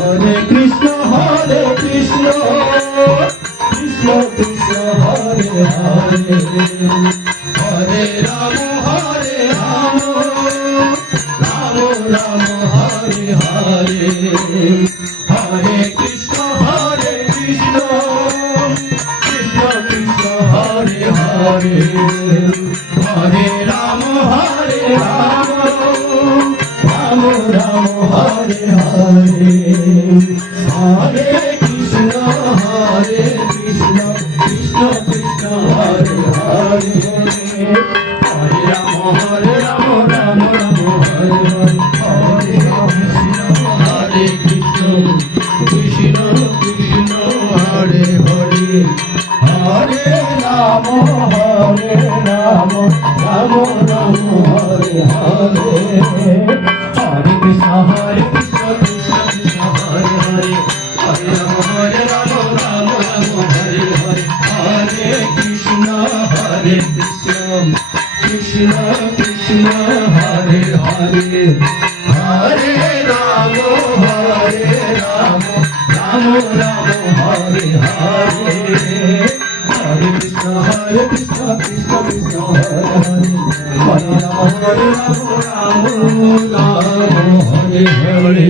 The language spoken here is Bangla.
হরে কৃষ্ণ কৃষ্ণ কৃষ্ণ হরে হরে হরে রাম রাম রাম হরে হরে হরে কৃষ্ণ কৃষ্ণ কৃষ্ণ হরে হরে হরে রাম রাম রাম হরে হরে হরে কৃষ্ণ কৃষ্ণ কৃষ্ণ হরে হরে হরে রাম রাম রাম হরে হরে হরে কৃষ্ণ কৃষ্ণ কৃষ্ণ কৃষ্ণ হরে হরে হরে রাম রাম রাম হরে হরে হরে কৃষ্ণ কৃষ্ণ কৃষ্ণ হরে হরে হরে রাম রাম রাম হরে হরে হরে কৃষ্ণ কৃষ্ণ কৃষ্ণ হরে হরে হরে রাম রাম রাম হরে হরে হরে কৃষ্ণ কৃষ্ণ কৃষ্ণ হরে হরে হরে রাম রাম রাম হরে হরে